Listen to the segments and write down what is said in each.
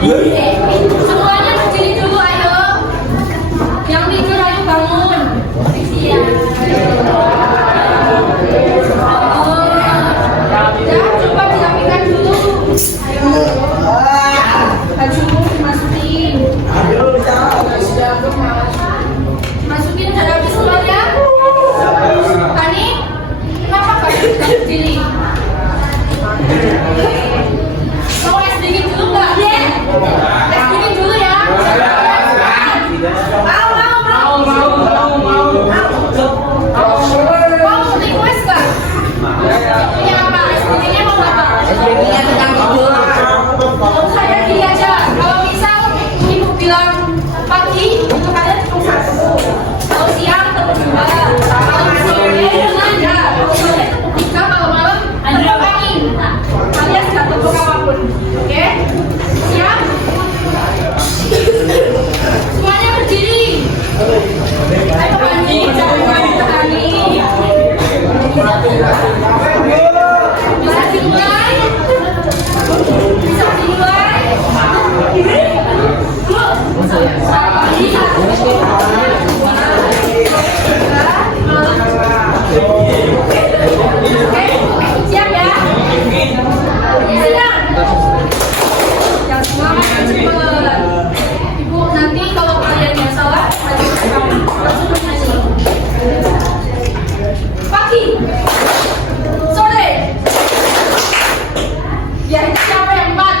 Semuanya berdiri dulu, ayo. Yang tidur ayo bangun. Siap. Ya, coba dirapikan dulu. Ayo. Bajumu dimasukin. Masukin udah habis semuanya. Tani, kenapa baju tidak berdiri? Mau es dingin dulu nggak? Es dingin dulu ya. Mau request nggak? Punya apa? Es dinginnya mau apa? Saya gini aja. Kalau misal ibu bilang pagi, itu kalian cuma satu. Kalau siang tetap dua. Kalau sore ya. Kalau sore tetap tiga. Kalau malam tetap angin. Kalian nggak tutup apapun, oke? Siap? Semuanya berdiri. Ayo mandi, jangan mandi. Bisa dimulai? Bisa dimulai? Oke, siap ya? Siap. Yang semua makan cepet. Ibu nanti kalau kalian yang salah, langsung bernyanyi. Pagi, sore. Biar siapa yang empat?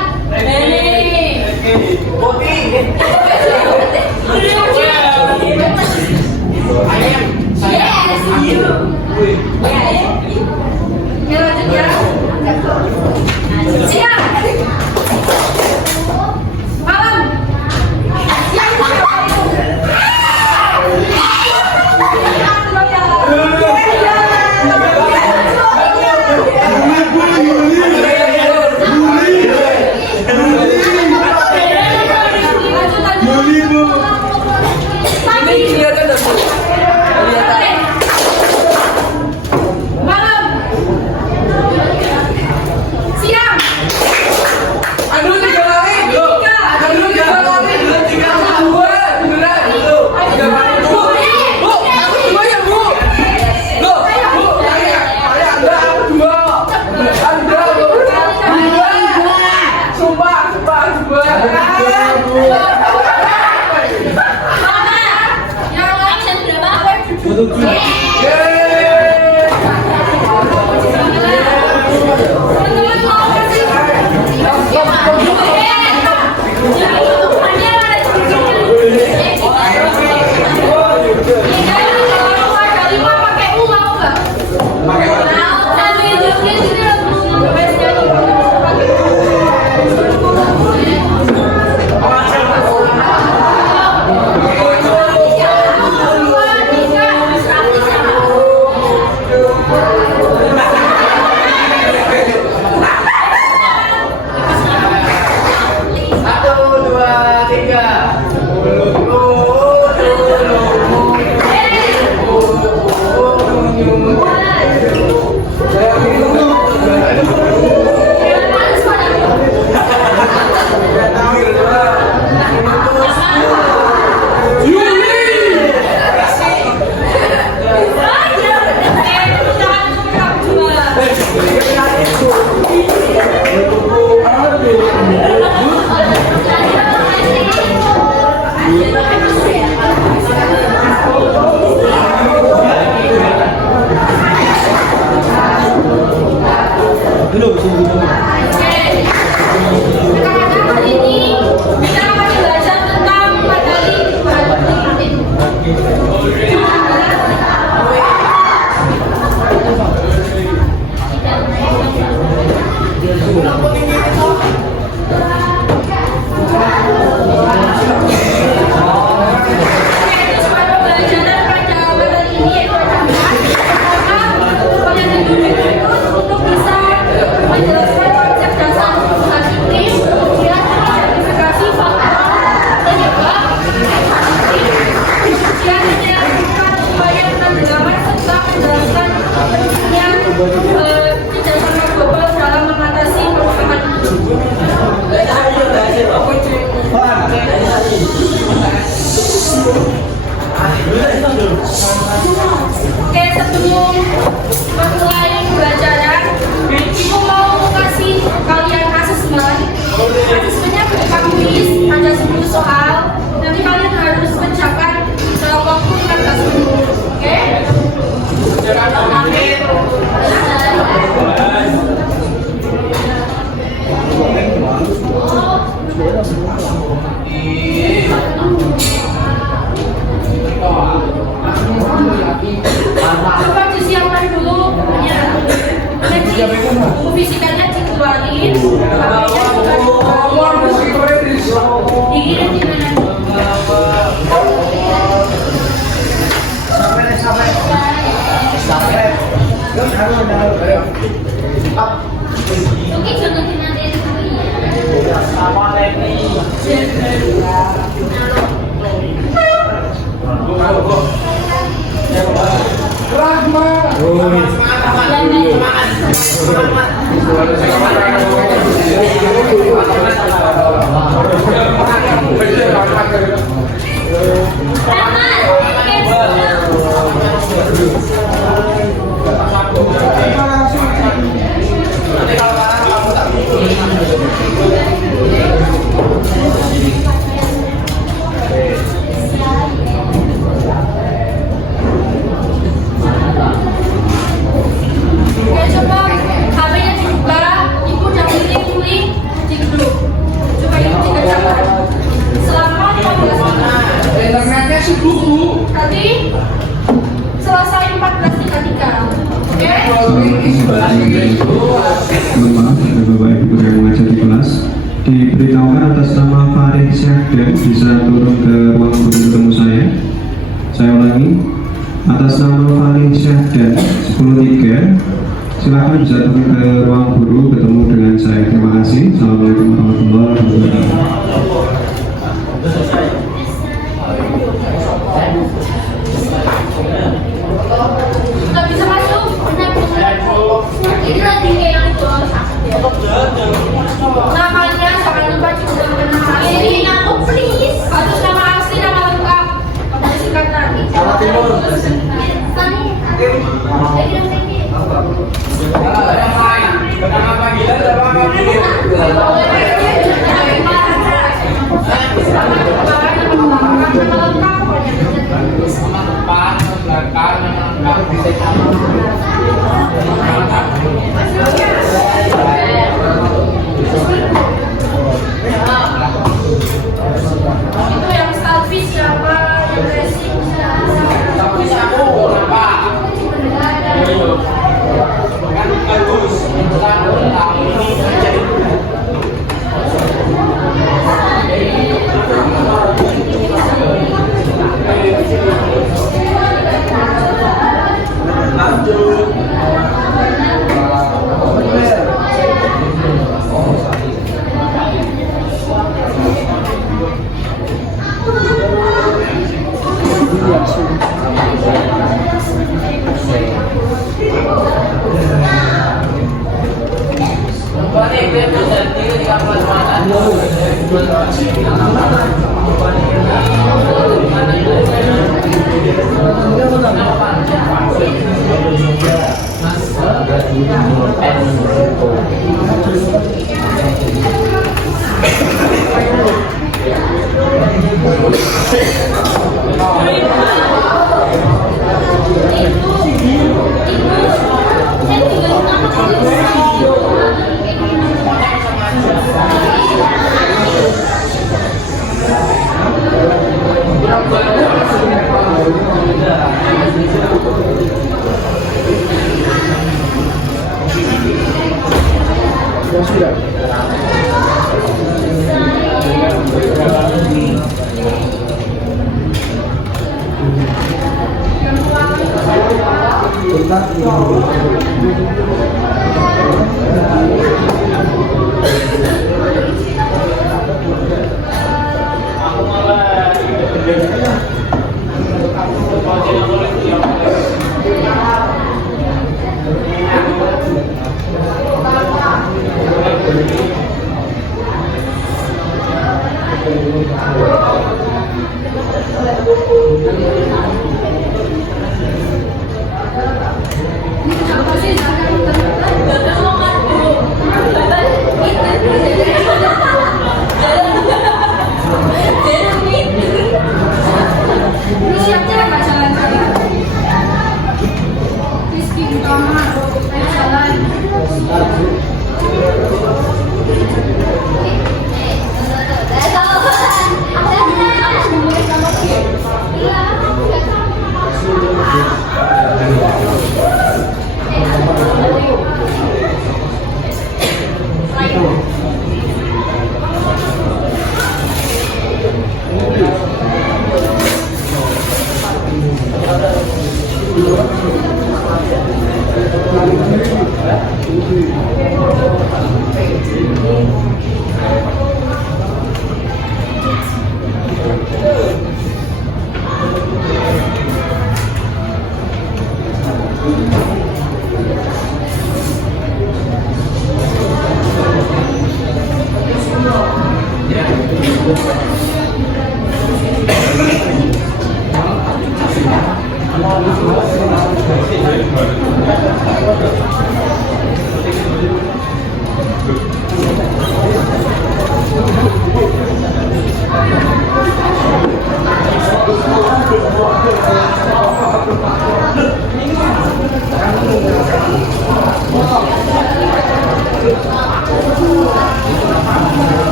Ya lanjut ya. Siap. Malam. Siap. Malam. Siang. Asesmennya berupa kuis, ada 10 soal. Nanti kalian harus mencapai dalam waktu 15 menit. Oke? Coba disiapkan dulu ya. Nanti buku fisikanya dikeluarin, HP-nya juga dikeluarin. Dikirim di mana? Oke, jangan dinanti Oke, coba HP-nya dibuka, ibu jangan link di grup. Coba ibu dikerjakan selama 15 menit. Internetnya sih dulu. Tadi selesai 14.33. Oke? Mohon maaf, ada Bapak Ibu yang mengajar di kelas. Diberitahukan atas nama Farid Syahdan bisa turun ke ruang guru ketemu saya. Saya ulangi, atas nama Farid Syahdan 103. Silakan bisa turun ke ruang guru ketemu dengan saya. Terima kasih. Assalamualaikum warahmatullahi wabarakatuh. Nggak bisa masuk. Ini lagi yang itu. Namanya jangan lupa juga nama asli. Aku please. Harus nama asli, nama lengkap. Ada singkatan. Jawa Timur. Nama panggilan apa Itu yang selfie siapa, yang racing siapa. Apa sih?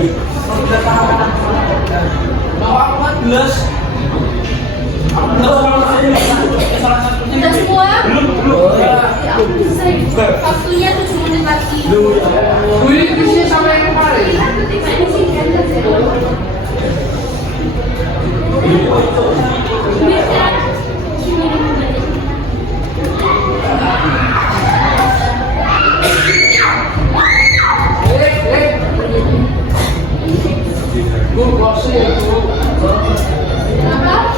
Sudah semua? Ya ampun, selesai. Waktunya 7 menit lagi. Wih, ini sama yang kemarin. Gue boxing itu. Apa?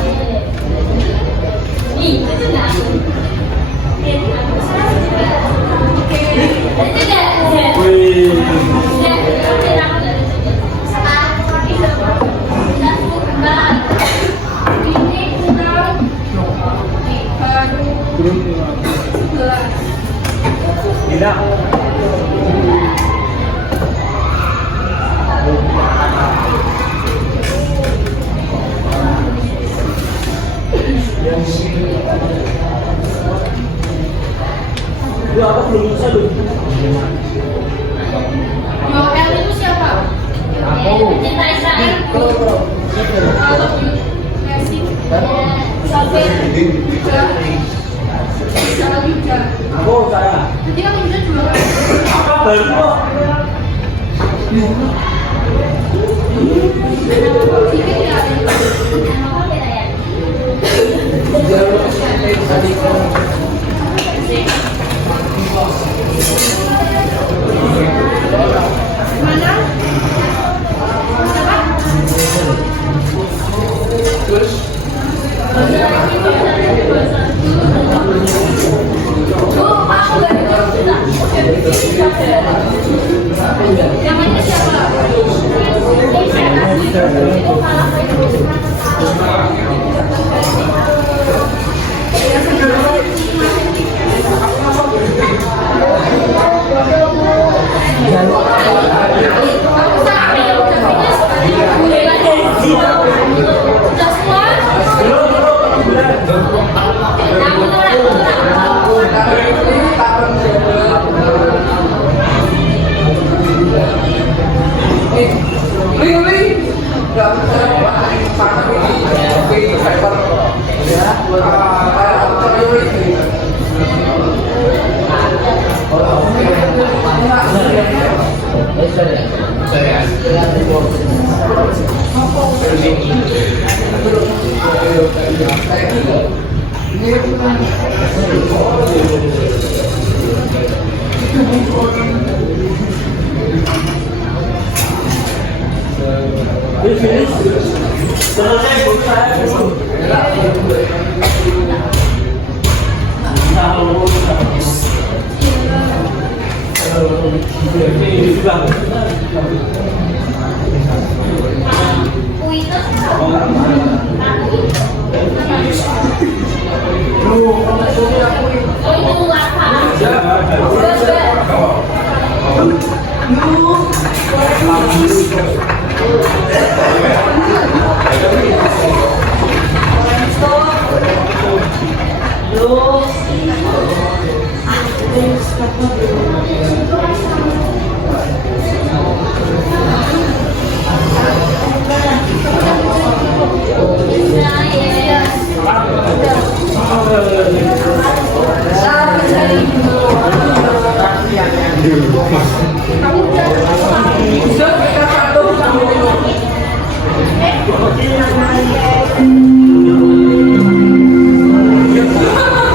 Nih, itu enggak. Tidak. Lu apa belum bisa lu? Joel itu siapa? Aku. Cinta Israel. Kalau Messi. Sampai juga. Salah juga. Aku saya. Jadi kamu juga dua kali. Apa baru kok? Sedikit ya. Mana? Terus Namanya siapa? Sudah semua?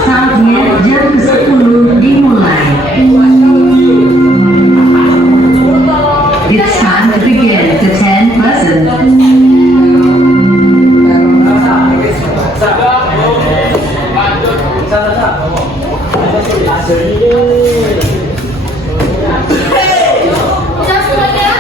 Saatnya jam ke-10 dimulai. It's time to begin the 10 lesson. Udah semuanya?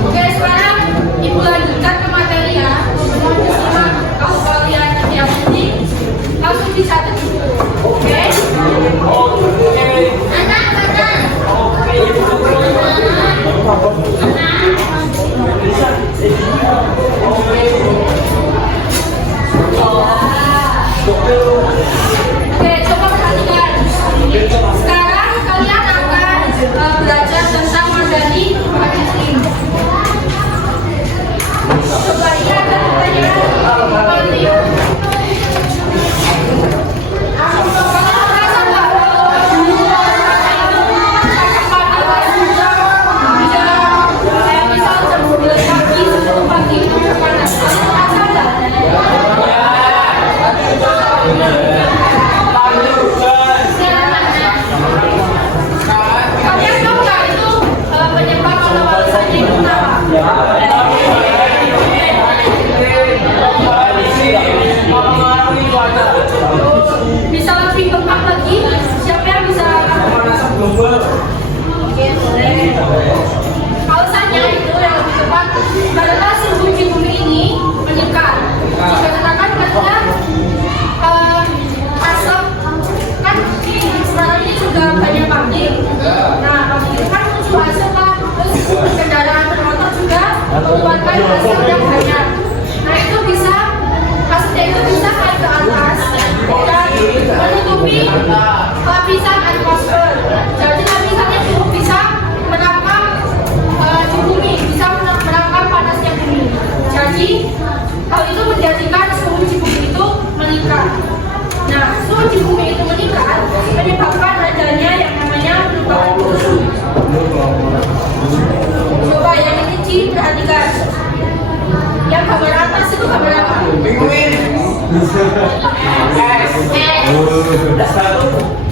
Oke, sekarang Ibu lanjutkan ke materi ya. Simak kalau kalian yang penting langsung dicatat dulu. Oke? Anak. Anak. gambar atas itu gambar apa? Penguin.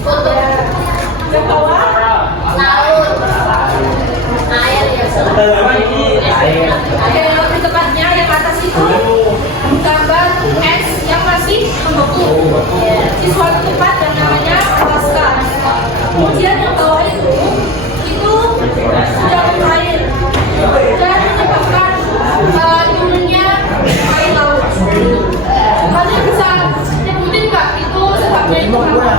Foto. Yang bawah? Laut. Air ya. Oke, lebih tepatnya yang atas itu gambar es yang masih membeku di suatu tempat yang namanya Alaska. Kemudian yang bawah itu sudah berair dan menyebabkan turunnya air laut. Kalian bisa nyebutin nggak itu sebabnya itu apa?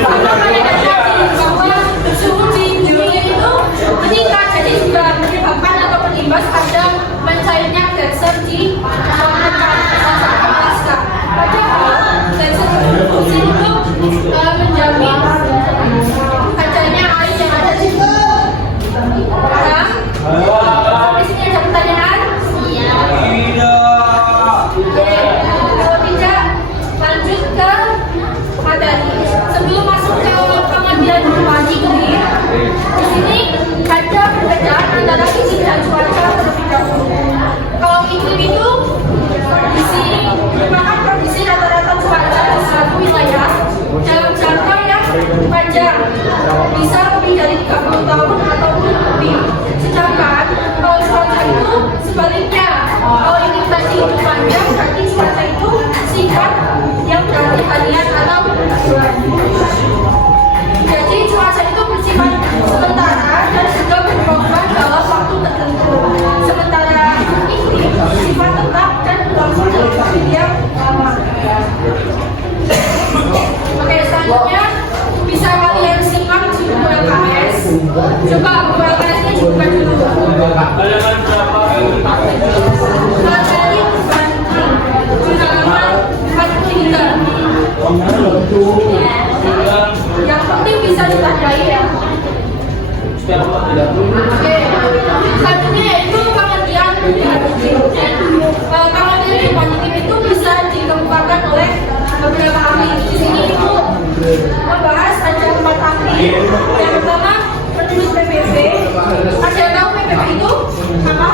Karena kalian yakin bahwa suhu di bumi itu meningkat, jadi juga menyebabkan atau berimbas pada mencairnya gletser di Alaska. Padahal gletser berfungsi untuk menjamin adanya air yang ada di bumi. Paham? Di sini ada pertanyaan? Iya. Oke, kalau tidak lanjut ke materi. Sebelum masuk ke pengambilan informasi clear, di sini ada perbedaan antara iklim dan cuaca terlebih dahulu. Kalau iklim itu di sini merupakan kondisi rata-rata cuaca di suatu wilayah dalam jangka yang panjang, bisa lebih dari 30 tahun ataupun lebih. Sedangkan kalau cuaca itu sebaliknya, kalau iklim tadi itu panjang, berarti cuaca itu singkat, yang berarti harian atau bulan. Jadi cuaca itu bersifat sementara dan juga berubah dalam waktu tertentu. Sementara iklim bersifat tetap dan berlangsung dalam waktu yang lama. Oke, selanjutnya bisa kalian simak di buku LKS. Coba buku LKS ini dibuka dulu. Materi berbanding halaman 43. Yang penting bisa ditandai ya. Oke, selanjutnya yaitu pengertian dibanding. Pengertian dibanding itu bisa dikemukakan oleh beberapa ahli. Di sini itu membahas ada 4 ahli. Yang pertama menurut PBB. Ada yang tahu PBB itu apa?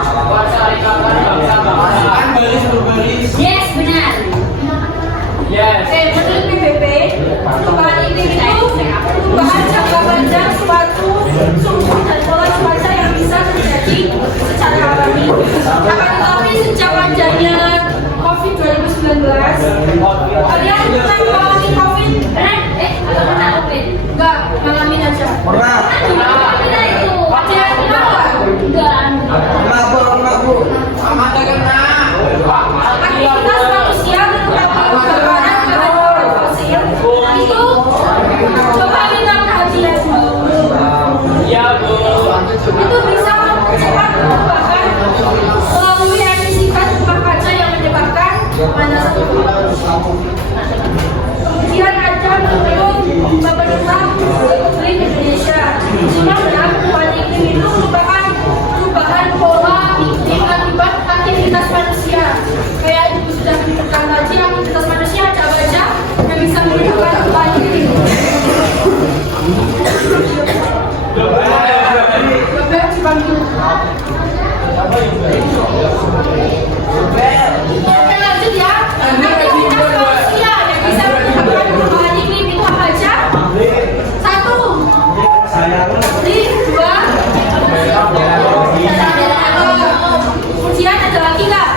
Yes, benar. Oke, menurut PBB, perubahan iklim itu perubahan jangka panjang suatu suhu dan pola cuaca yang bisa terjadi secara alami. Akan tetapi sejak adanya COVID 2019, kalian pernah mengalami COVID? Atau pernah COVID? Enggak, ngalamin aja. Pernah. Kita itu ada yang pernah nggak? Enggak. Pernah bu. Ada kena. Aktivitas manusia terutama kebakaran bahan fosil itu coba kita perhatian dulu. Itu bisa mempercepat perubahan melalui emisi gas rumah kaca yang menyebabkan pemanasan global. Kemudian ada menurut pemerintah Republik Indonesia, jika benar perubahan iklim itu merupakan perubahan pola iklim akibat aktivitas manusia. Kayak ibu sudah menyebutkan tadi, aktivitas manusia ada apa aja yang bisa menyebabkan perubahan iklim. Bapak dipanggil. Oke, lanjut ya. Aktivitas manusia yang bisa menyebabkan perubahan iklim itu apa aja? 1. Beli, 2. Kemudian ada lagi nggak?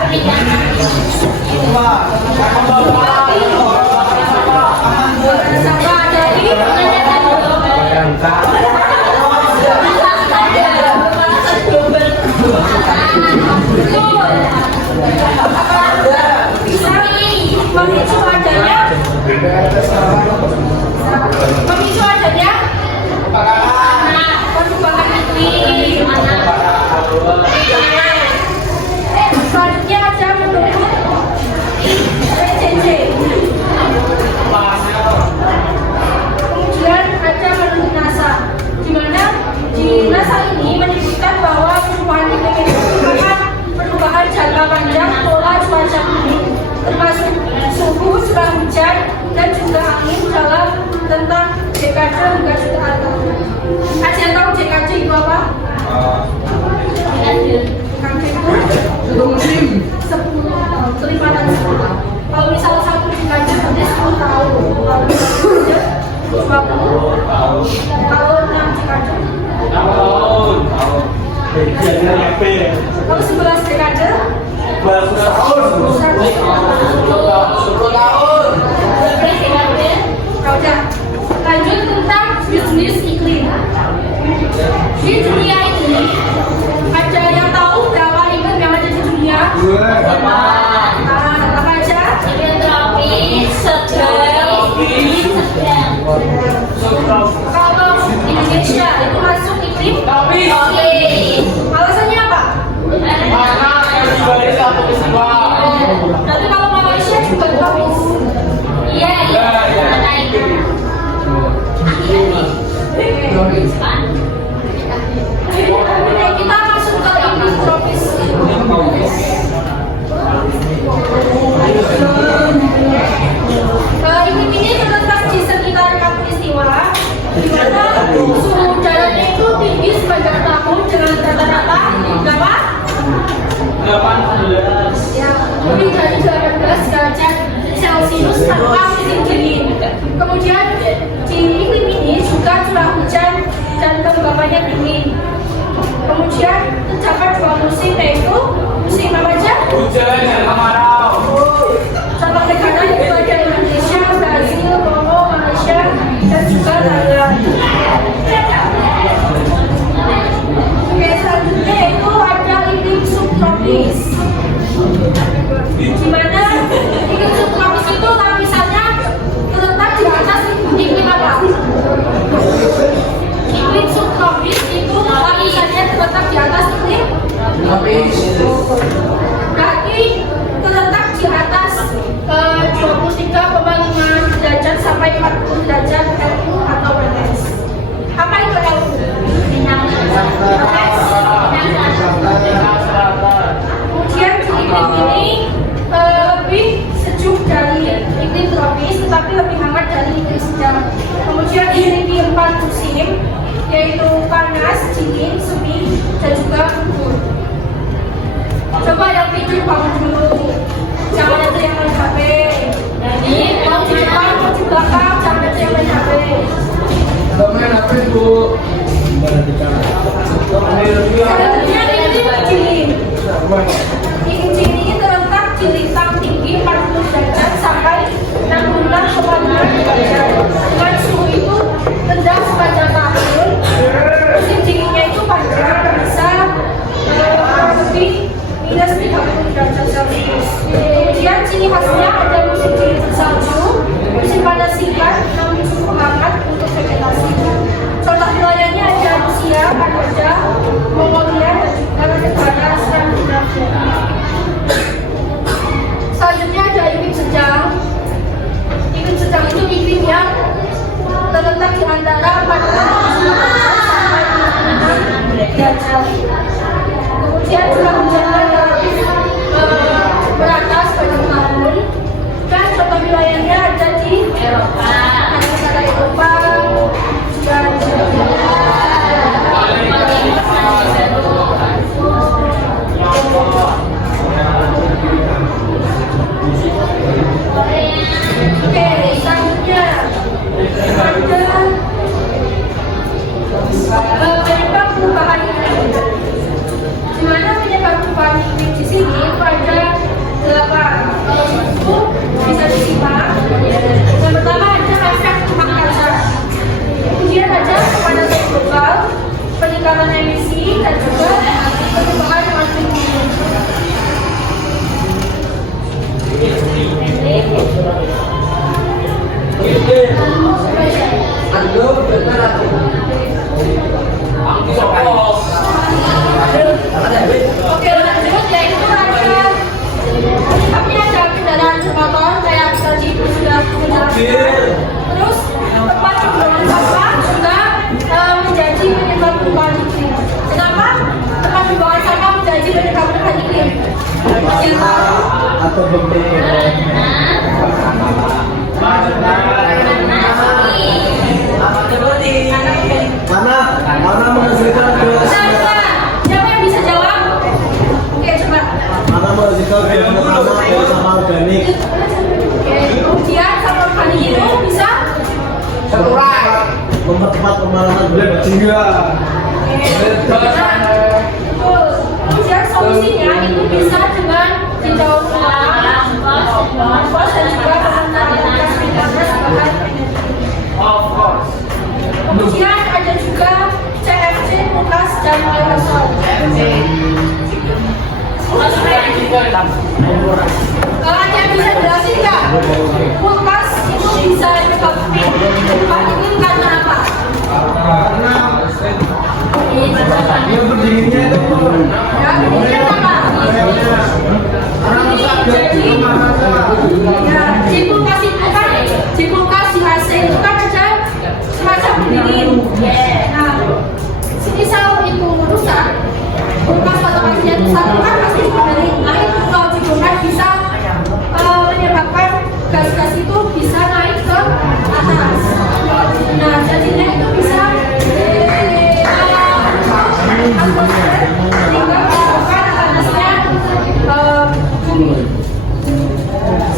Sama ada lagi? Betul. tahun 6 dekade. Lalu 11 dekade. 10 tahun. 10 tahun. Udah. Lanjut tentang bisnis iklim. Di dunia ini ada yang tahu berapa iklim yang ada di dunia? Apa aja? Kalau Indonesia itu masuk iklim? Alasannya apa? Tapi kalau Malaysia juga tropis. Kita masuk ke iklim tropis. Iklim ini terletak di sekitar Khatulistiwa, di mana suhu udaranya itu tinggi sepanjang tahun dengan rata-rata berapa? 18. Ya, lebih dari 18 derajat Celcius tanpa musim dingin. Kemudian di iklim ini juga curah hujan dan kelembabannya tinggi. Kemudian terdapat dua musim, yaitu musim apa aja? Hujan dan kemarau. Contoh negara itu ada Indonesia, Brazil, Kongo, Malaysia, dan juga Thailand. Oke, selanjutnya itu ada iklim subtropis. Di mana iklim subtropis itu lapisannya terletak di atas iklim apa? Iklim subtropis itu lapisannya terletak di atas iklim berarti terletak di atas 23,5 derajat sampai 40 derajat Celcius atau Celsius. Apa itu Celsius? Kemudian di iklim ini lebih sejuk dari iklim tropis, tetapi lebih hangat dari iklim sedang. Kemudian memiliki 4 musim, yaitu panas, dingin, semi, dan juga gugur. Coba yang tidur bangun dulu, jangan ada yang main HP. Mau di depan, mau di belakang, jangan ada yang main HP. Main apa itu? Selanjutnya iklim dingin. Iklim dingin ini terletak di lintang tinggi 40 derajat sampai 66,5 derajat. Dengan suhu itu rendah sepanjang tahun. Musim dinginnya itu panjang, bisa lebih minus 30 derajat Celcius. Kemudian ciri khasnya ada musim dingin bersalju, musim panas singkat, namun cukup hangat untuk vegetasi. Contoh wilayahnya ada Rusia, Kanada, Mongolia, dan juga negara Skandinavia. Selanjutnya ada iklim sedang. Iklim sedang itu iklim yang terletak di antara 40 sampai 56 derajat. Kemudian curah hujannya relatif merata sepanjang tahun. Dan contoh wilayahnya ada di Eropa, negara Eropa, juga Oke, selanjutnya ada penyebab perubahan iklim. Di mana penyebab perubahan iklim di sini itu ada 8. Kalau itu bisa disimak. Yang pertama ada efek rumah kaca. Kemudian ada pemanasan global, peningkatan emisi, dan juga perubahan iklim. Oke, lanjut yaitu ada kendaraan bermotor kayak tadi sudah menjelaskan. Terus tempat pembuangan sampah juga menjadi penyebab perubahan iklim. Kenapa tempat pembuangan sampah menjadi penyebab perubahan iklim? Atau mana menghasilkan gas? Siapa yang bisa jawab? Oke, coba. Mana menghasilkan gas metana dari sampah organik? Oke, kemudian sampah organik itu bisa Terurai. tempat pemanasan berat. Kemudian solusinya itu bisa dengan didaur ulang, kompos dan juga pengentalan bahan. Kemudian ada juga CFC, kulkas dan aerosol. Ada yang bisa jelasin nggak? Kulkas itu bisa perubahan iklim karena apa? Yang berdirinya itu Ya, berdirinya apa? Jadi, ya, di kulkas itu kan, di kulkas di AC itu kan ada semacam pendingin. Nah, semisal itu rusak, kulkas otomatisnya itu satu kan pasti dibalik. Nah itu kalau dibongkar bisa menyebabkan gas-gas itu bisa naik ke atas. Nah jadinya itu bisa atmosfer sehingga menyebabkan panasnya bumi.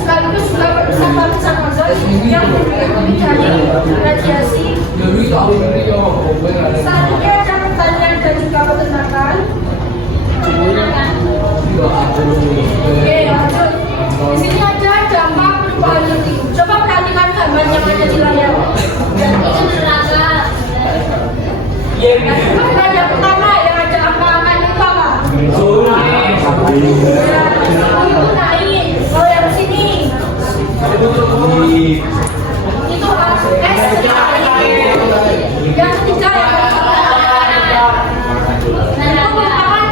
Sekaligus juga merusak lapisan ozon yang dilindungi dari radiasi. Selanjutnya ada pertanyaan dan juga peternakan. Oke, lanjut. Di sini ada dampak perubahan iklim. Coba perhatikan gambar yang ada di layar. Dan itu neraka. Nah, yang pertama yang ada angka-angka itu apa? Ya, itu naik. Kalau yang sini itu yang ketiga yang merupakan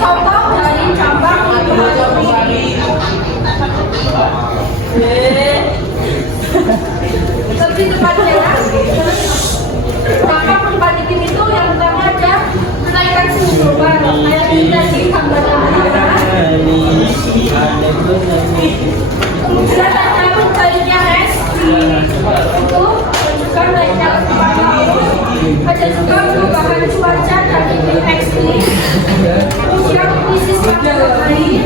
contoh dari dampak perubahan iklim. Lebih tepatnya ya, dampak perubahan iklim itu yang pertama ada kenaikan suhu global. Kayak ini tadi gambarnya kemudian ada mencairnya es itu dan juga naiknya permukaan laut. Ada juga perubahan cuaca dan iklim ekstrim. Kemudian krisis pangan lain.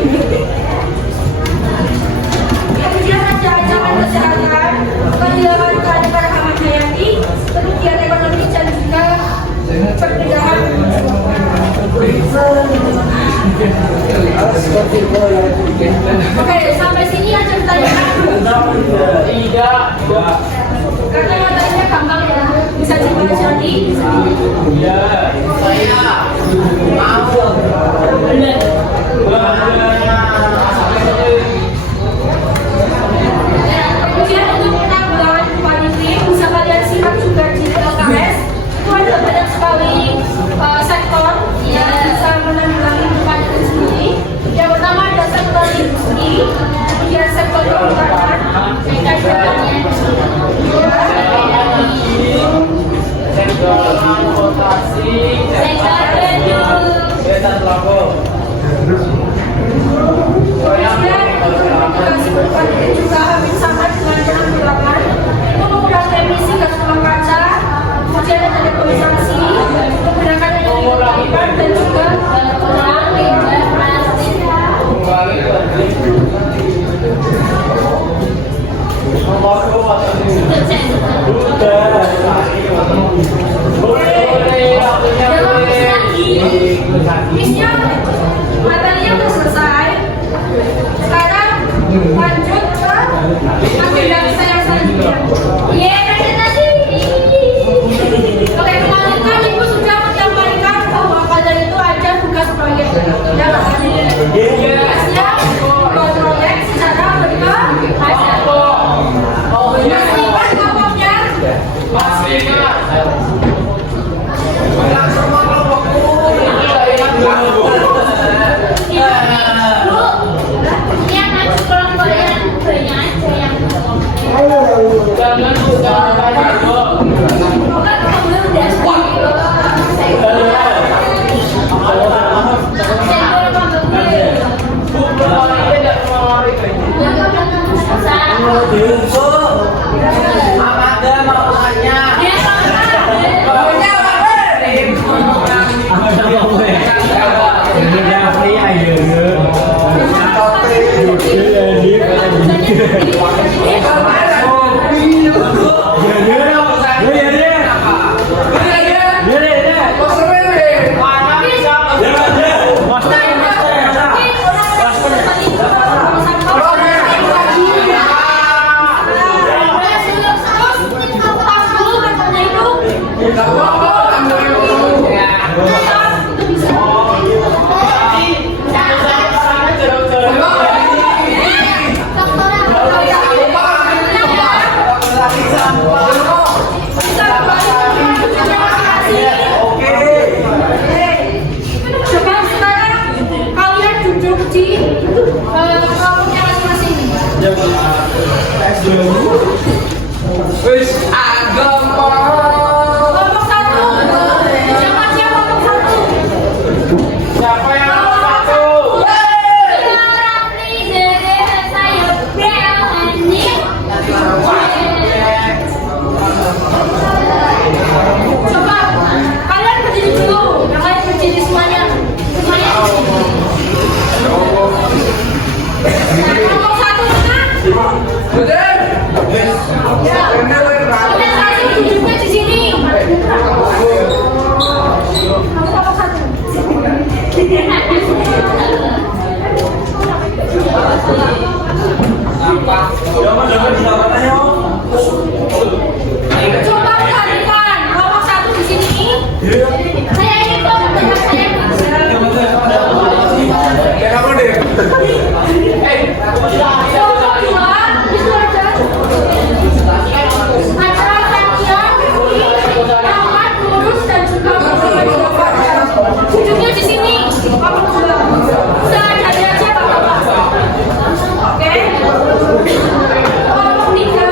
Kemudian ada ancaman kesehatan, kehilangan keanekaragaman hayati, kerugian ekonomi dan juga perbedaan. Oke, sampai sini ada pertanyaan? tidak. Karena materinya gampang ya, bisa dipelajari. Ya, saya mau. Kemudian untuk penanggulangan perubahan iklim bisa kalian simak juga di LKS. Itu ada banyak sekali sektor yang bisa menanggulangi perubahan iklim sendiri. Yang pertama ada sektor industri. Wis agama. Kelompok 1. Siapa kelompok 1? Siapa yang nomor 1? Coba kalian berdiri dulu. Yang lain berdiri semuanya. Semuanya. Nah, kelompok 1 mana? Betul. Ya. Kalian kasih duduknya di sini. Kelompok 1. Coba perhatikan kelompok 1 di sini. Saya ingin kelompok dengan saya. Kenapa deh? Kelompok 2 itu ada Satya, Rahmat, Lurus dan juga duduknya di sini. Kelompok 2. Udah ada aja Bapak-bapak. Oke. Kelompok 3.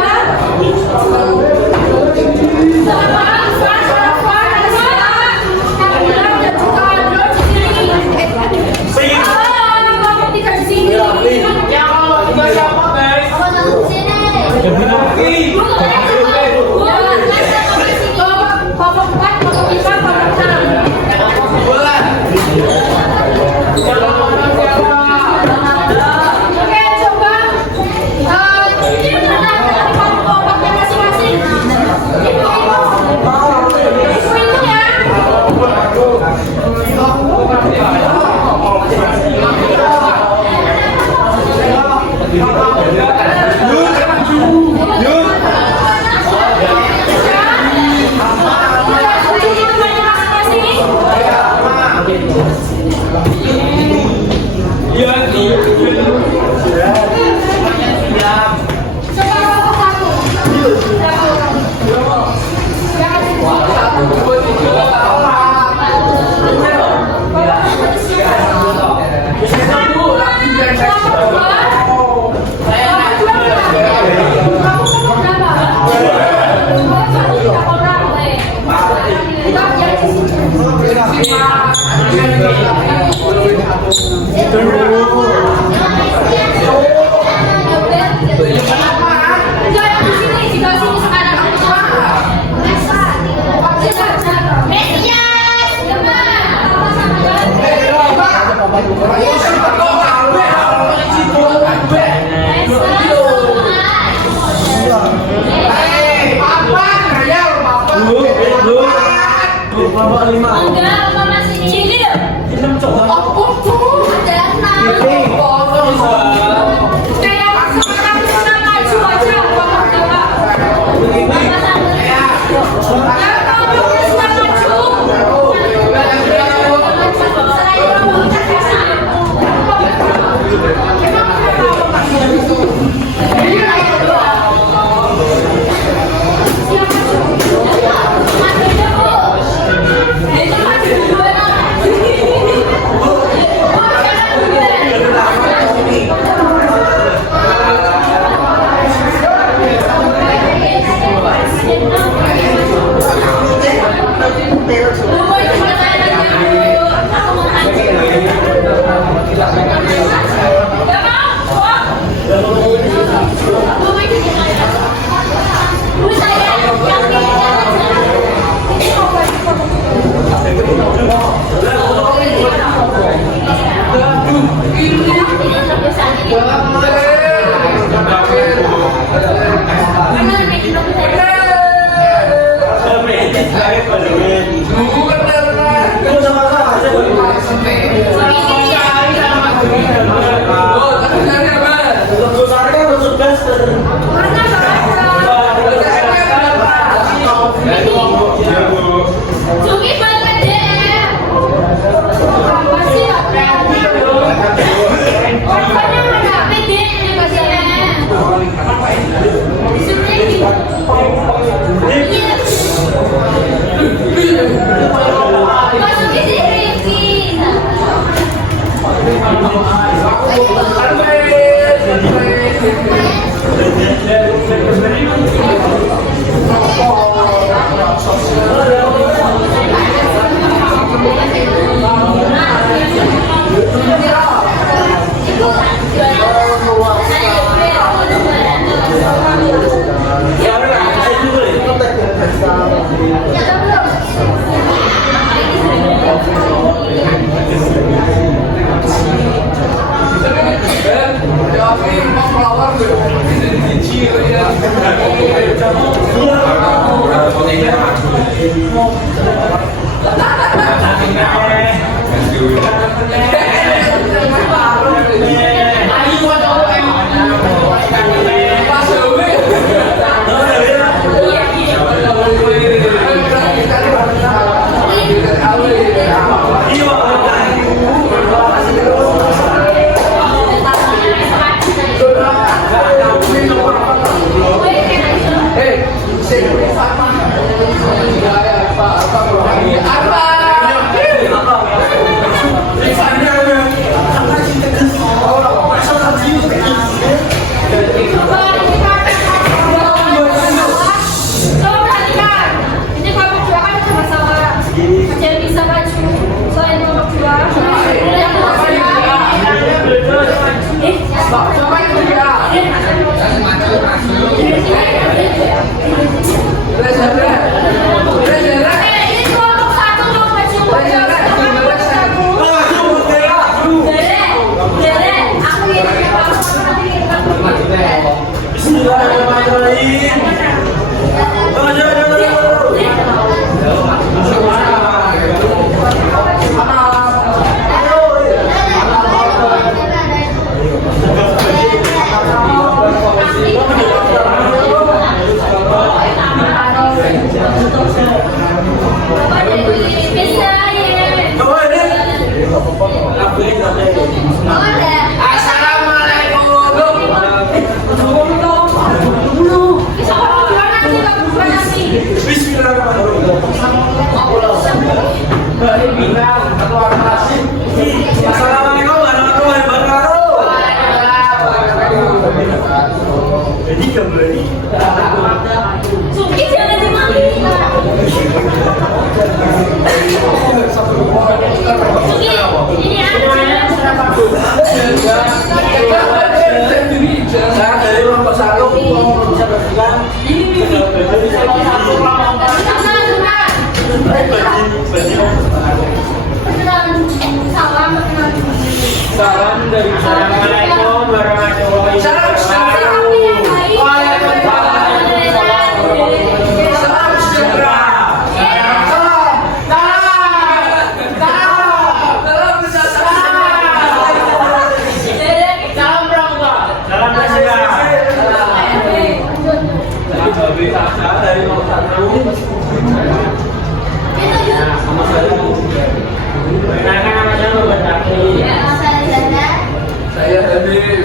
Kelompok 5. Enggak, Mama sini. Sini dong. Tadi bilang satu atas. Assalamualaikum warahmatullahi wabarakatuh. Jadi kembali. Suki jangan dimaki. Suki, ini ada. Saya dari kelompok 1 bisa berbilang. Salam dari Assalamualaikum warahmatullahi wabarakatuh. Salam sejahtera. Salam sejahtera. Saya dari kelompok 1. Sama saya. Perkenalkan nama saya Muhammad Raffi. Saya tadi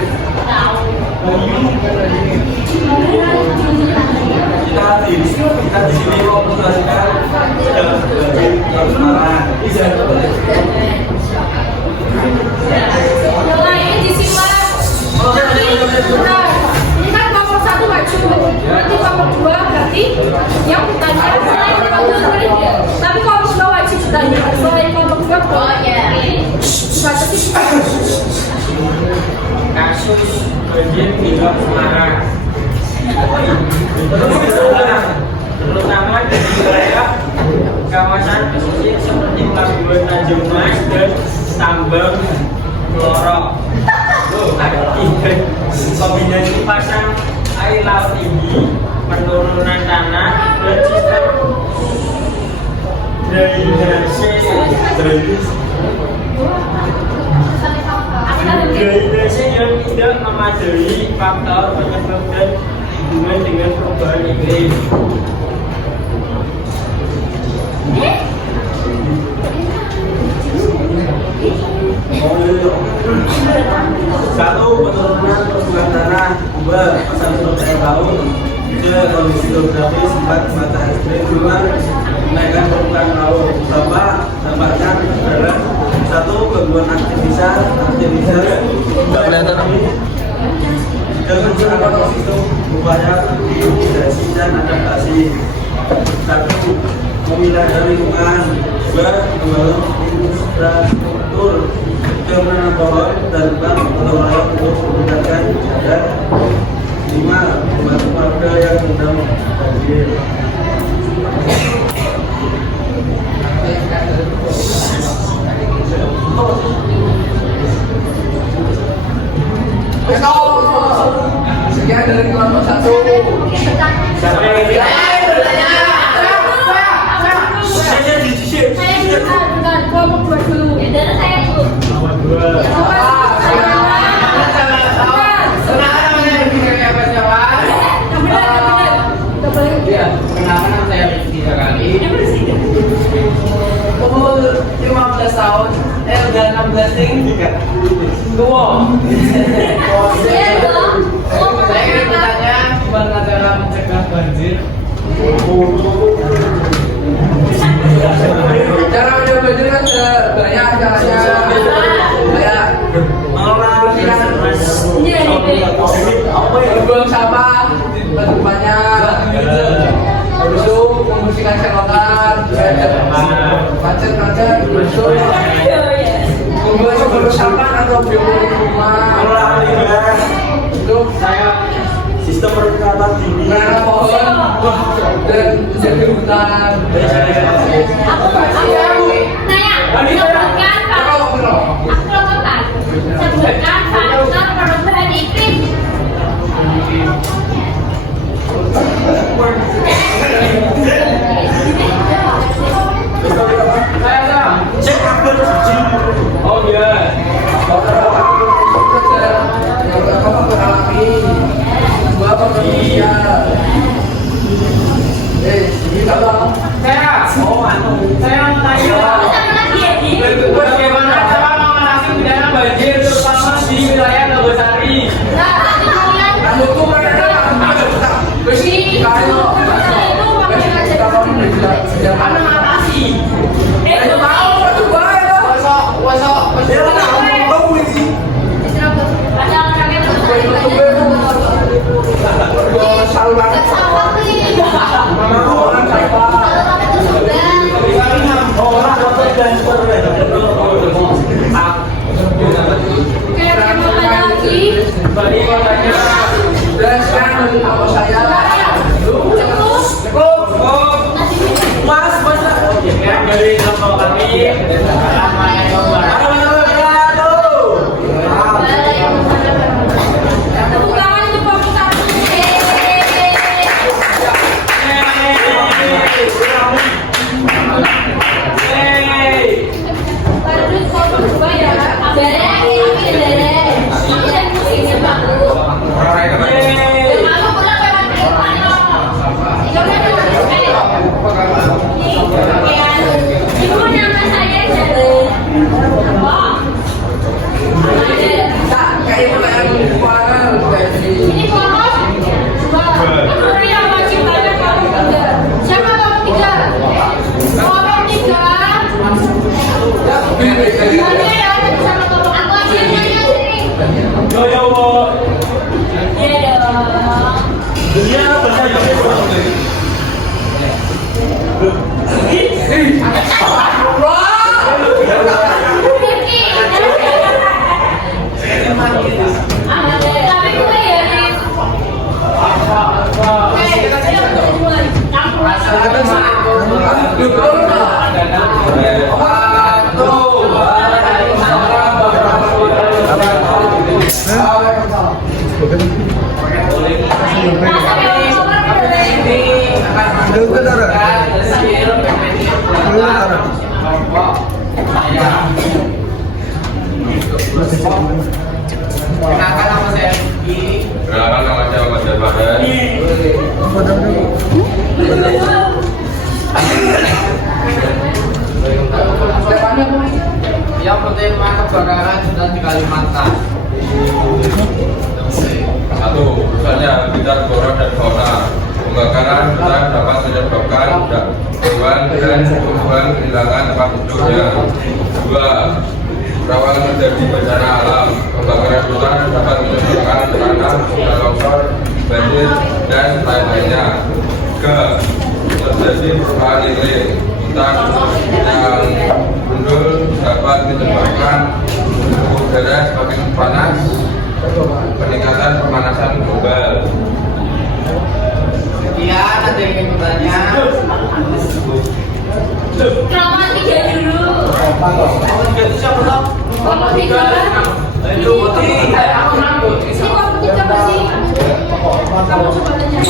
Kita di sini mau mempresentasikan semangat. Mulai disimak. Ini kan kelompok 1 maju. Nanti kelompok 2 berarti yang bertanya selain kelompok 1. Tapi kelompok 2 wajib bertanya. Selain kelompok 2 baca sih. Kasus banjir di Kota Semarang. Terutama di wilayah kawasan pesisir seperti Pelabuhan Tanjung Mas dan Tambang Lorok. Kombinasi pasang air laut tinggi, penurunan tanah, dan sistem drainase yang tidak memadai faktor penyebab dan hubungan dengan perubahan iklim. Satu, penurunan permukaan tanah. Dua, pasang surut air laut. Tiga, kondisi geografis. Empat, mata ekstrim. Lima, naikkan permukaan laut. Dampaknya adalah satu, gangguan aktivitas nggak kelihatan dengan menjaga ekosistem, upaya mitigasi dan adaptasi. Satu, pemilihan lingkungan. Dua, membangun infrastruktur. Tiga, menanam pohon dan bank atau layak untuk meningkatkan dan lima, membantu warga yang sedang banjir. sekian dari kelompok 1. Saya dengan kelompok 2 dulu. Ya, dan saya dulu. Perkenalkan nama saya Rizky Zakali. Umur 15 tahun. Udah 16 ting. Tua. Saya ingin bertanya gimana cara mencegah banjir. Cara mencegah banjir kan banyak caranya. Kayak membuang sampah di tempat-tempatnya, habis itu membersihkan selokan, macet-macet, membuat sumber resapan atau biologi rumah. Itu Saya sistem peringatan dini. menanam pohon dan menjaga hutan. Aku buatkan faktor perubahan iklim. Cek upload uji. Oh iya. Dua Indonesia. Ini kalau Saya mau tanya Bali kotanya. Dan sekarang dari nama saya. Mas, yang dari nama kami. Tepuk tangan untuk Pak Ustaz. Lanjut foto coba ya. Ini foto. Coba. Yang wajib tanya kamu tiga. Siapa kamu tiga? Kamu tiga. Nanti ya, sama kamu. Aku aja yang nanya sini. Yo, Bo. Iya dong. Dunia bahasa Indonesia. Tapi gue ya, Rin. Kenalkan nama saya Rizky. Perkenalkan nama saya Mas Jabatan. Yang pertama kebakaran sudah di Kalimantan. Satu, misalnya habitat flora dan fauna. Pembakaran hutan dapat menyebabkan hewan dan tumbuhan kehilangan tempat hidupnya. Dua, rawan terjadi bencana alam. Pembakaran hutan dapat menyebabkan tanah, longsor, banjir, dan lain-lainnya. Tiga, terjadi perubahan iklim. Hutan yang gundul dapat menyebabkan udara semakin panas, peningkatan pemanasan global. Sekian, ada yang ingin bertanya? Kelompok tiga dulu. Siapa dong? Kelompok tiga. Ini kelompok tiga bersih. Kamu coba tanya.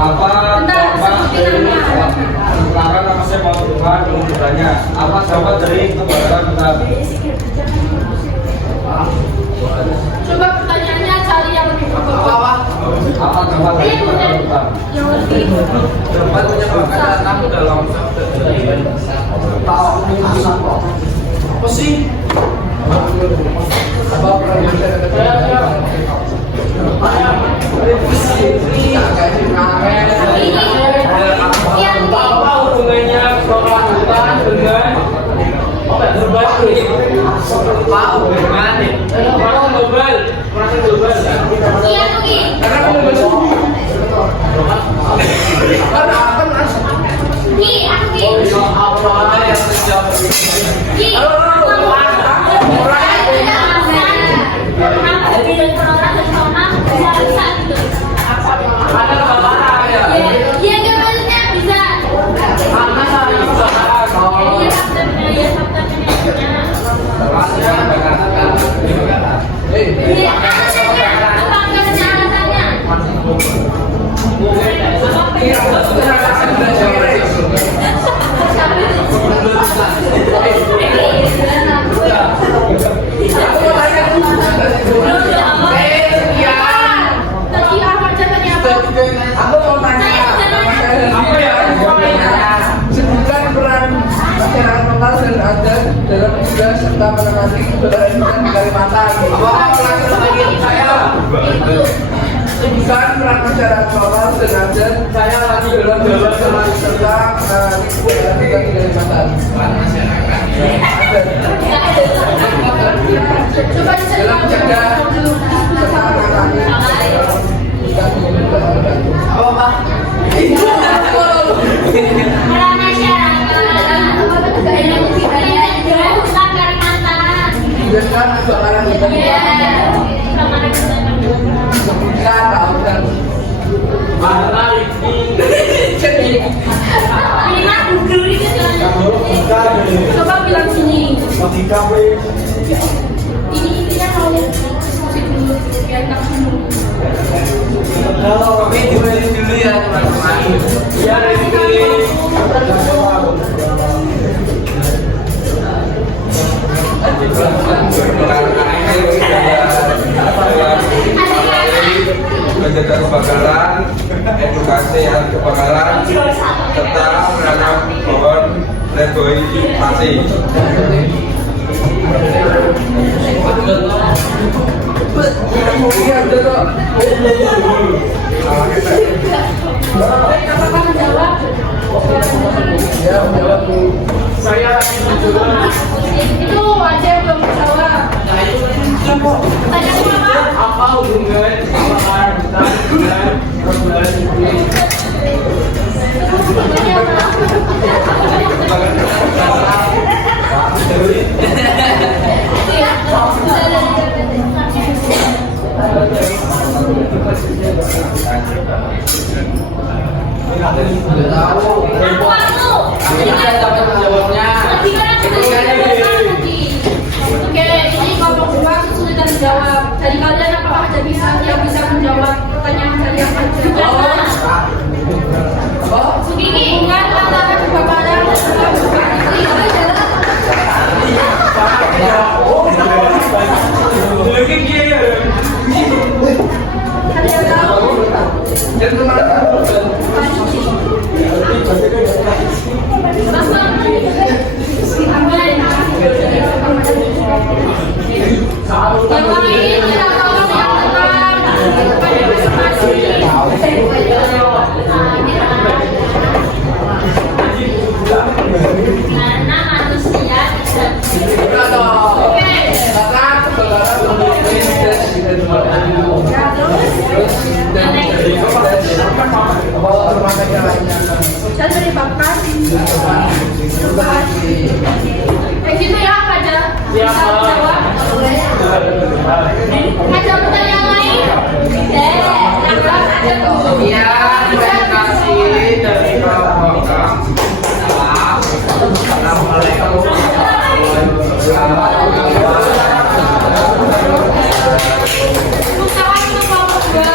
Apa? Bentar, sebutin nama. Perkenalkan nama saya Pak Tuhan. Ingin bertanya, apa dampak dari kebakaran hutan? Coba pertanyaannya cari yang lebih pokok. Apa dampak dari kebakaran hutan? Yang lebih. Dapat menyebabkan tanah dalam apa sih? Apa Apa hubungannya kebakaran hutan dengan global? Apa hubungannya? Global, global. Iya tuh Ki. Ki, aku Ki. Apa yang terjadi? Ki. Kenapa bilang corona dan corona bisa gitu? Ada kebakaran ya? Iya nggak maksudnya bisa. Karena saya kebakaran. Iya faktornya, iya faktornya. Iya alasannya, faktornya alasannya. Aku mau tanya, apa ya? Sebutkan peran masyarakat lokal dan adat dalam mencegah serta menangani kebakaran hutan di Kalimantan. Apa lagi saya? Sebutkan peran masyarakat lokal dan adat saya lagi dalam menjaga serta menangani kebakaran hutan di Kalimantan. Peran masyarakat adat Coba dalam mencegah serta menangani apa Pak? Itu peran masyarakat dalam hutan Kalimantan. kebakaran hutan. Iya, kebakaran hutan. Enggak tahu kan. Ini mah Google ini kan. Coba bilang sini. Ini intinya kalian musik dulu biar nggak bingung. Kami dimulai dulu ya teman-teman. Ya, menjaga kebakaran, edukasi anti kebakaran, serta menanam pohon regenerasi. Iya betul kok. Apakah menjawab? Ya menjawab Bu. Itu aja yang belum menjawab. Tanya apa? apa hubungan kebakaran hutan dengan perbuatan iklim? Saya dapat menjawabnya. Oke, ini kelompok dua kesulitan menjawab. Dari kalian apakah ada yang bisa menjawab pertanyaan saya? Hubungan antara kebakaran dan perubahan iklim adalah ada yang tahu? Dan kemana? Yang lain kita tolong yang tenang pada masing-masing. Karena manusia tidak oke. Karena kebakaran memiliki rumah sakit lainnya. Dan menyebabkan gitu ya aja bisa jawab ada pertanyaan lain ada tuh Iya, terima kasih dari kelompok Assalamualaikum. usaha itu kelompok dua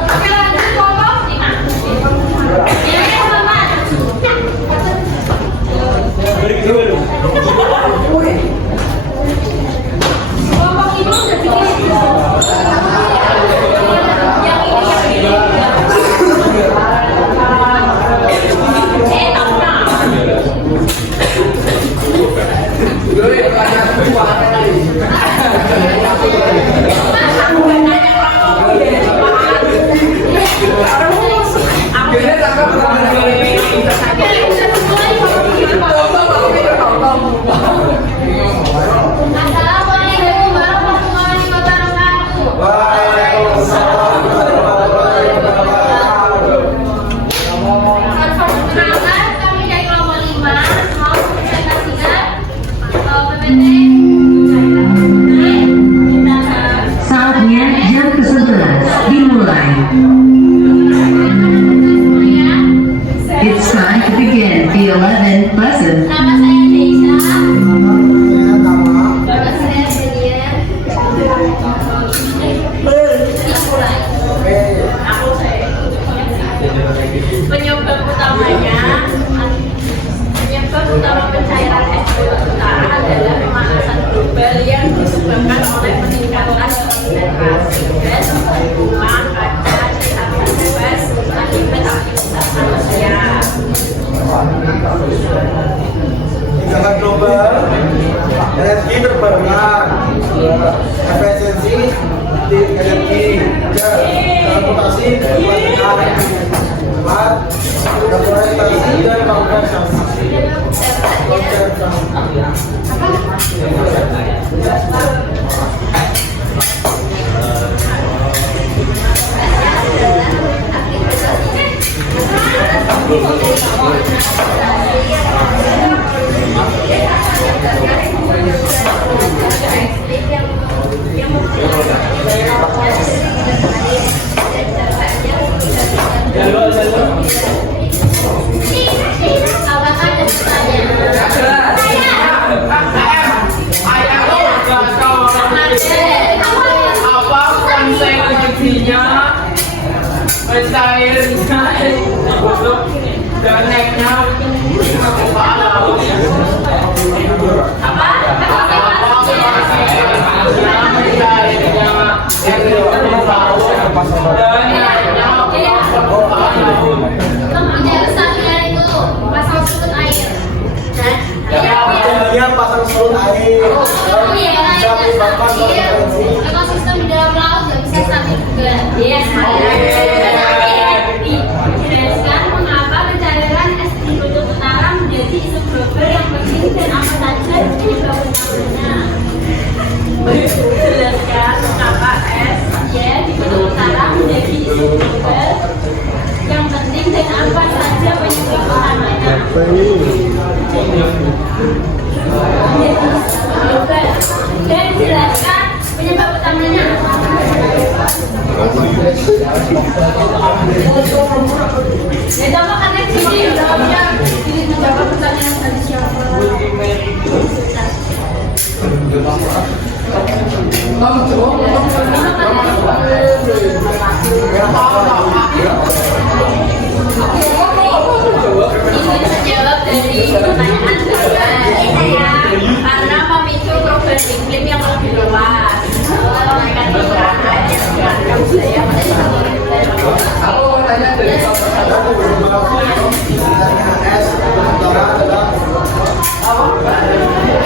oke lanjut kelompok 5 ya teman-teman kelompok ini udah bikin yang ini Assalamualaikum warahmatullahi wabarakatuh. Perkenalkan, kami dari kelompok 5 mau presentasikan PPT. Saatnya jam ke-11 dimulai. It's time to begin the 11th lesson. Nama saya Deisa. Nama saya Delia. Penyebab utama pencairan es bulan adalah pemanasan global yang disebabkan oleh peningkatan konsentrasi gas rumah kaca di atas bebas akibat aktivitas manusia. Jangan global, energi terbarukan, efisiensi di energi, transportasi, naturalisasi dan kompensasi. Yang masuk dan naiknya Yang pasang surut air. Bisa menyebabkan frekuensi. Ekosistem di dalam laut nggak bisa stabil juga. Yes. Dijelaskan mengapa pencairan es di Kutub Utara menjadi isu global yang penting dan apa saja penyebab utamanya. Dijelaskan mengapa es di Kutub Utara menjadi isu global yang penting dan apa saja penyebab utamanya. Dan jelaskan penyebab utamanya. Ya coba karena sini jawabnya pilih menjawab pertanyaan tadi siapa? Ini menjawab dari pertanyaan kedua karena memicu perubahan iklim yang lebih luas. Aku mau tanya dari Es utara adalah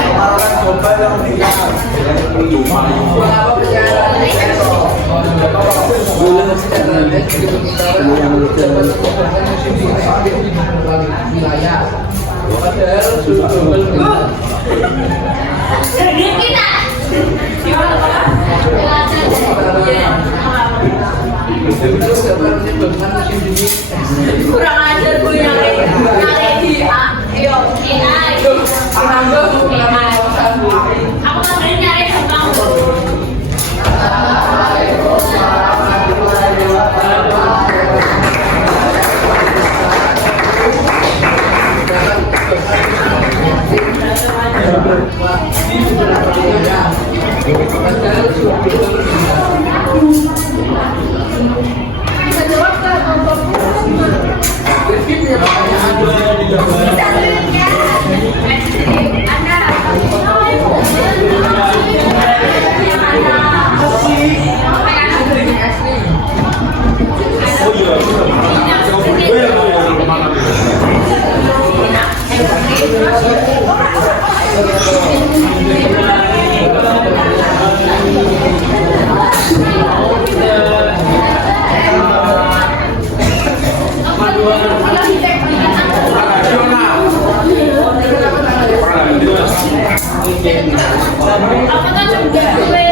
keparahan global yang meningkat. kenapa perjalanan wilayah padahal sudah global Kita gimana Pak? itu dapat menyebabkan musim dingin Kurang ajar bu yang di ayo Ananda aku lagi nyari tentang padahal sudah bisa jawab kan? Apa kan juga gue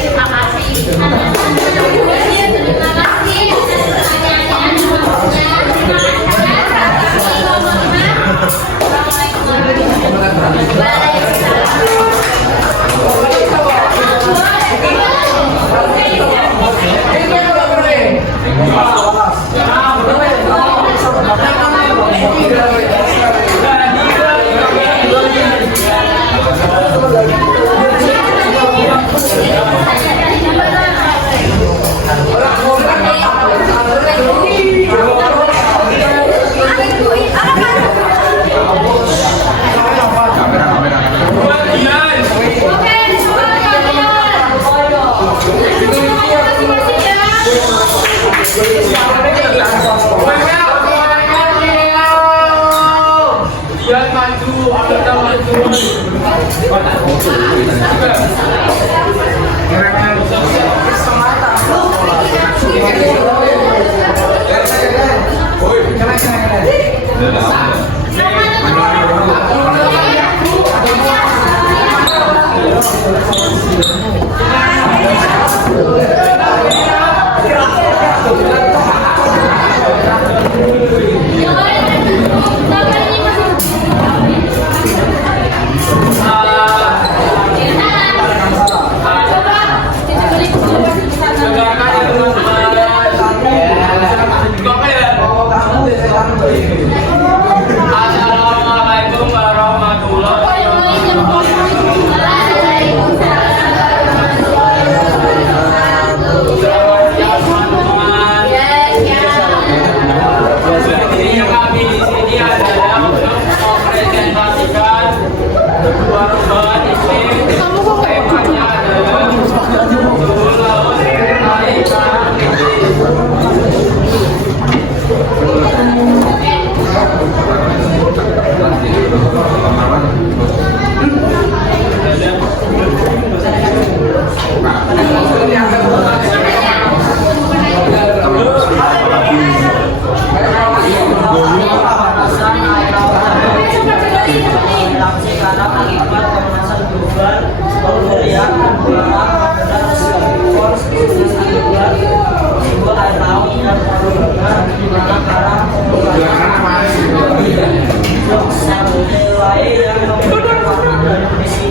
terima kasih. Sabar ini masih. Assalamualaikum warahmatullahi Yang kami di sini adalah untuk mempresentasikan perubahan iklim. Temanya adalah suhu laut naik karena akibat pemanasan global, kemudian simbol air laut dan perlukan di mana karang lain yang memberikan warna dan misi.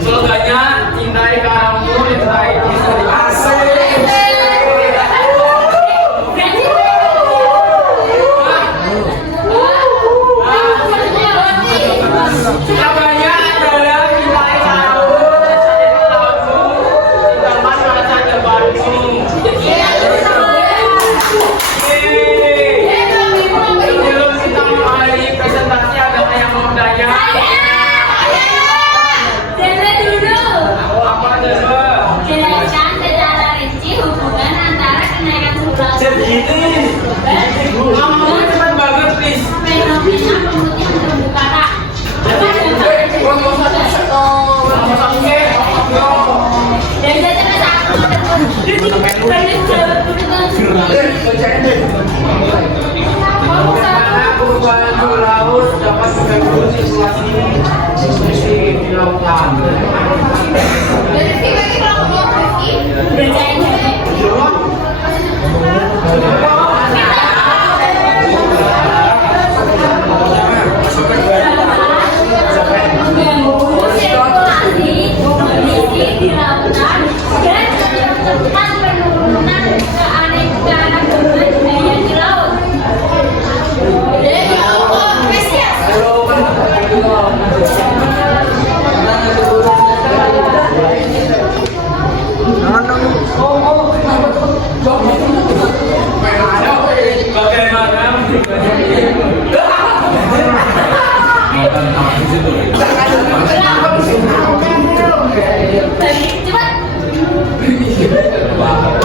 Slogannya cintai karangmu, cintai diri. Slogannya adalah cintai karangmu, cintai lautmu, cintakan rasa terbarumu. Sebelum kita mengakhiri presentasi ada yang mau bertanya. Jelaskan secara rinci hubungan antara kenaikan suhu laut dan Cepat banget, please. fenomena pemutihan terumbu karang. Dan jadi satu Perubahan suhu laut dapat mengganggu situasi di lautan. Di lautan dan menyebabkan penurunan keanekaragaman budaya di laut. Cepat.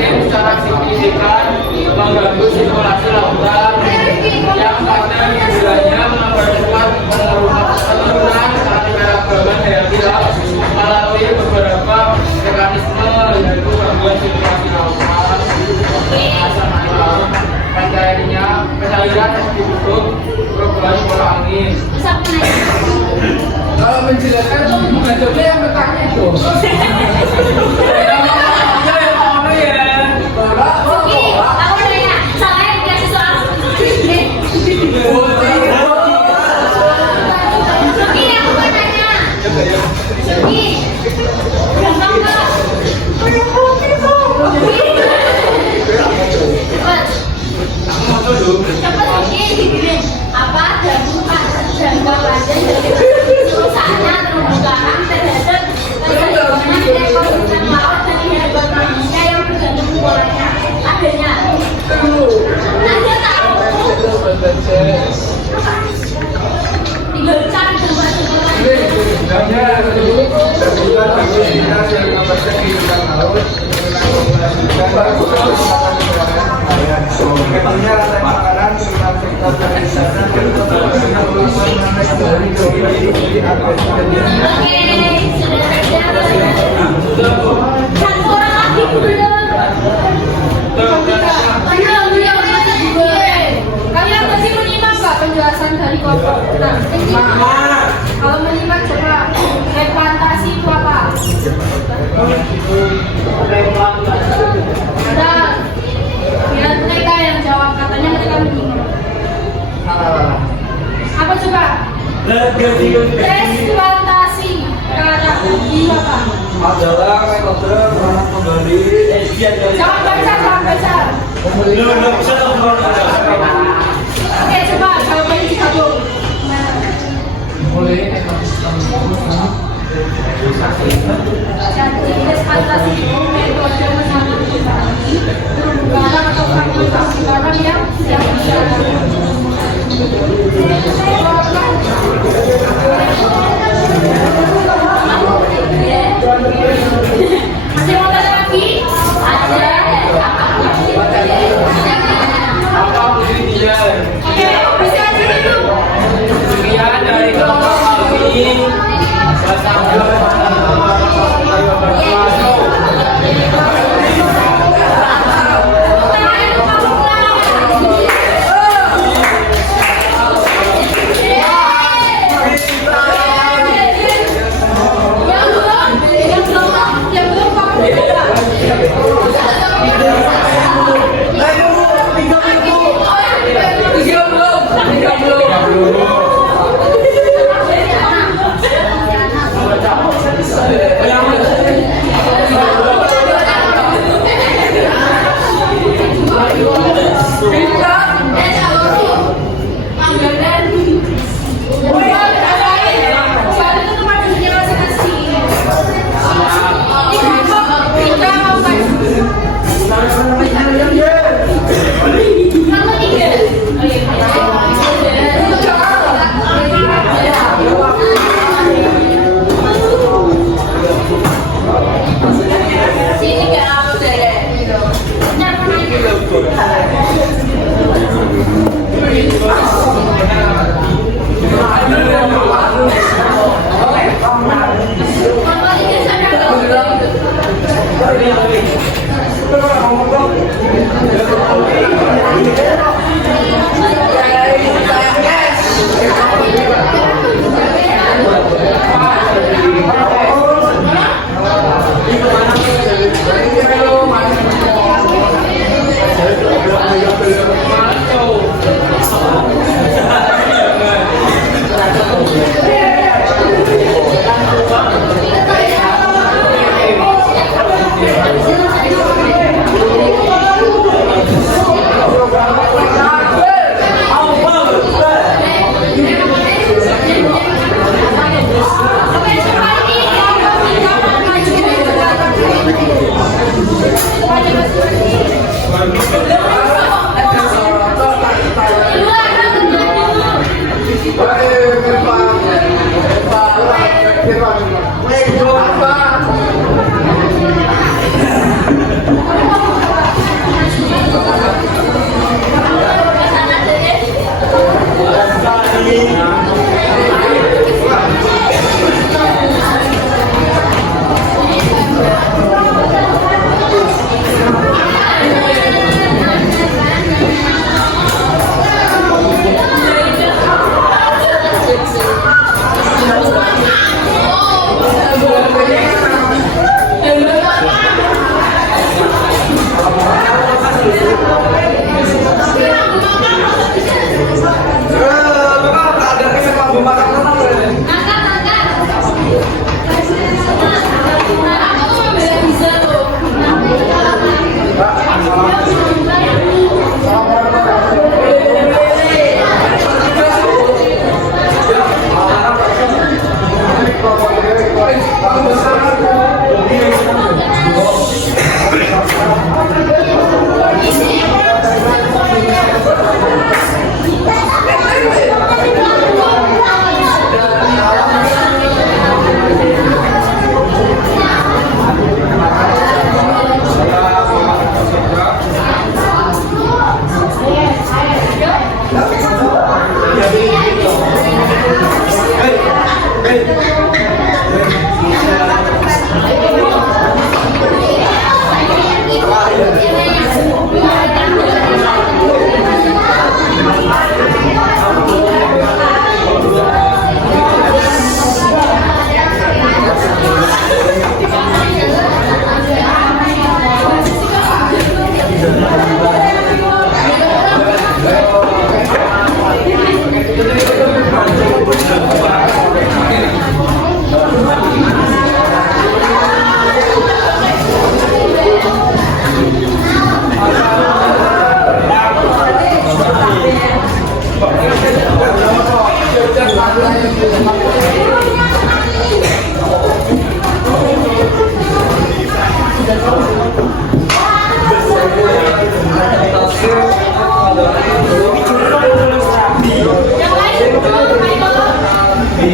lain secara signifikan mengganggu sirkulasi lautan yang kadang istilahnya mempercepat penurunan keragaman hayati laut melalui beberapa mekanisme yaitu gangguan sirkulasi lautan, asam air, pencairan es dibentuk, perubahan pola angin. Kalau menjelaskan bukan jodoh yang bertanya itu. Kalian masih menyimak nggak penjelasan dari kelompok? Nah, kalau menyimak coba replantasi itu apa? Dan biar mereka yang jawab, katanya mereka menyimak. Apa coba? Transplantasi kata di apa? Adalah metode menanam kembali. Jangan baca. Oke, coba jawabannya digabung. Mulai Jadi transplantasi itu metode menanam kembali terumbu karang atau fragmentasi karang yang bisa. Masih mau tanya lagi? Ada. Apa buktinya? Oke, bisa aja dulu. Sekian dari kelompok kami.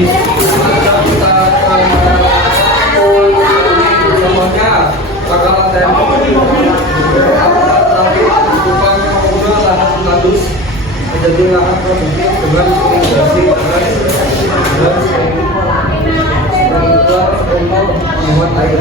semuanya bakalan tembok tapi Kupang memang udah sangat status menjadi lahan produktif dengan irigasi dan untuk membuat air.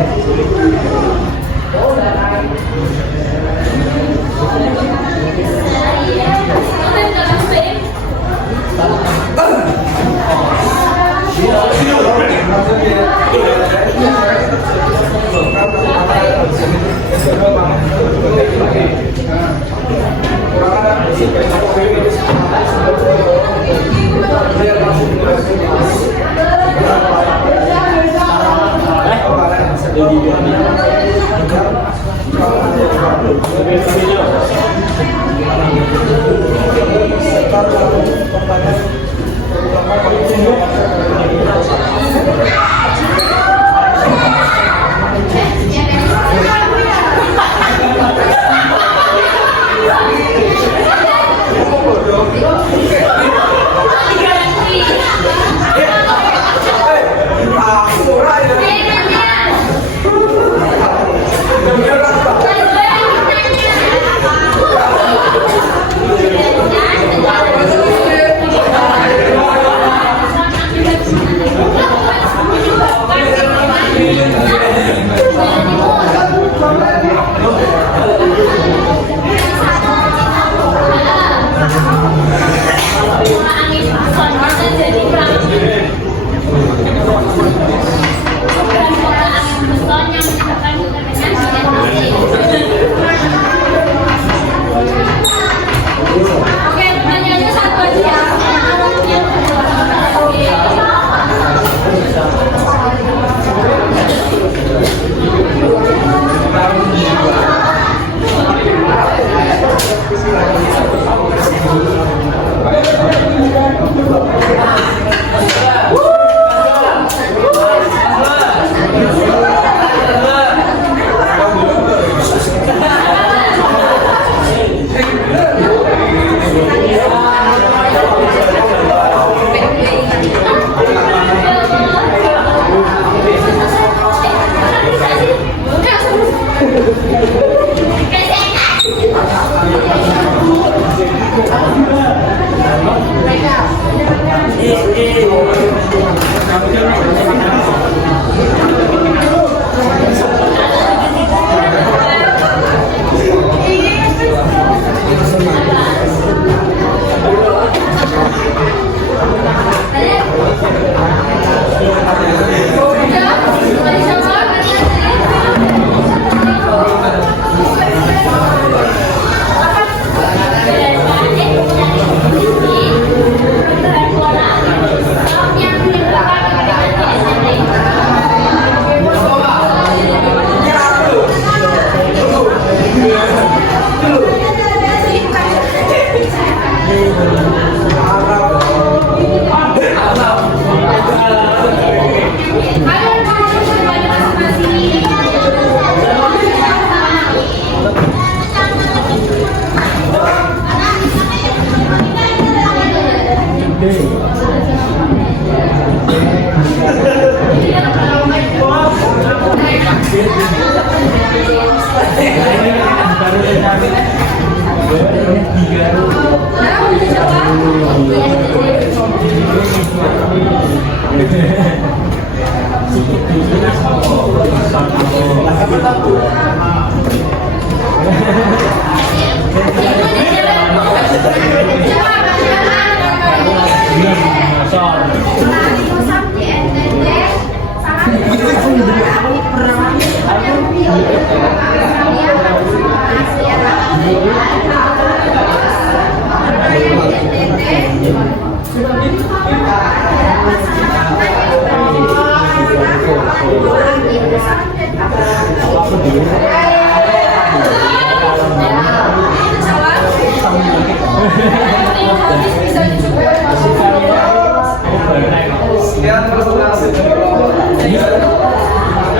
Sekian presentasi.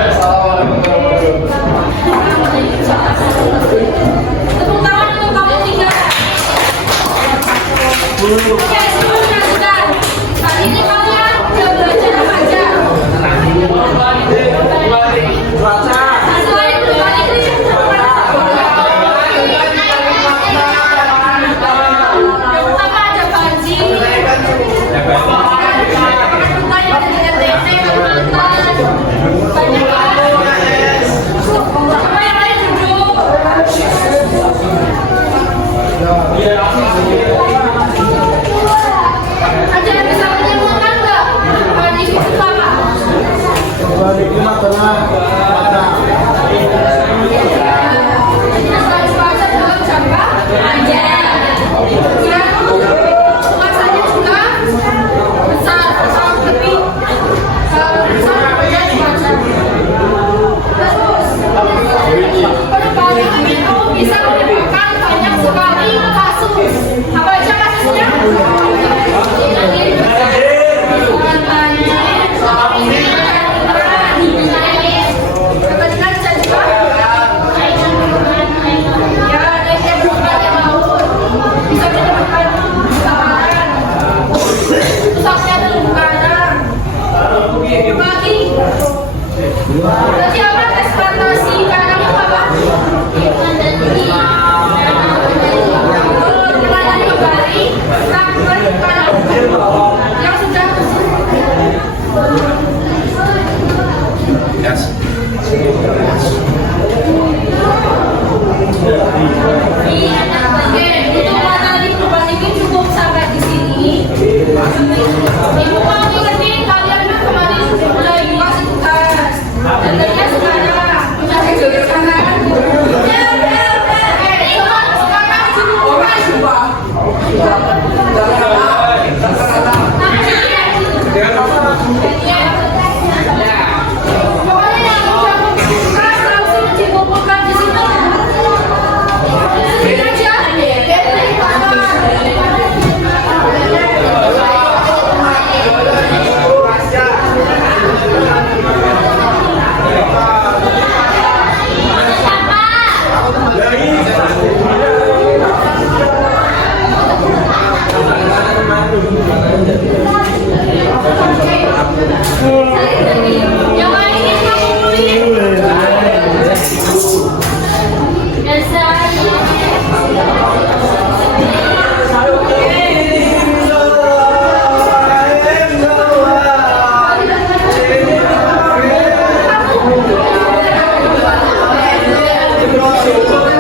Assalamualaikum warahmatullahi wabarakatuh. Ikaw na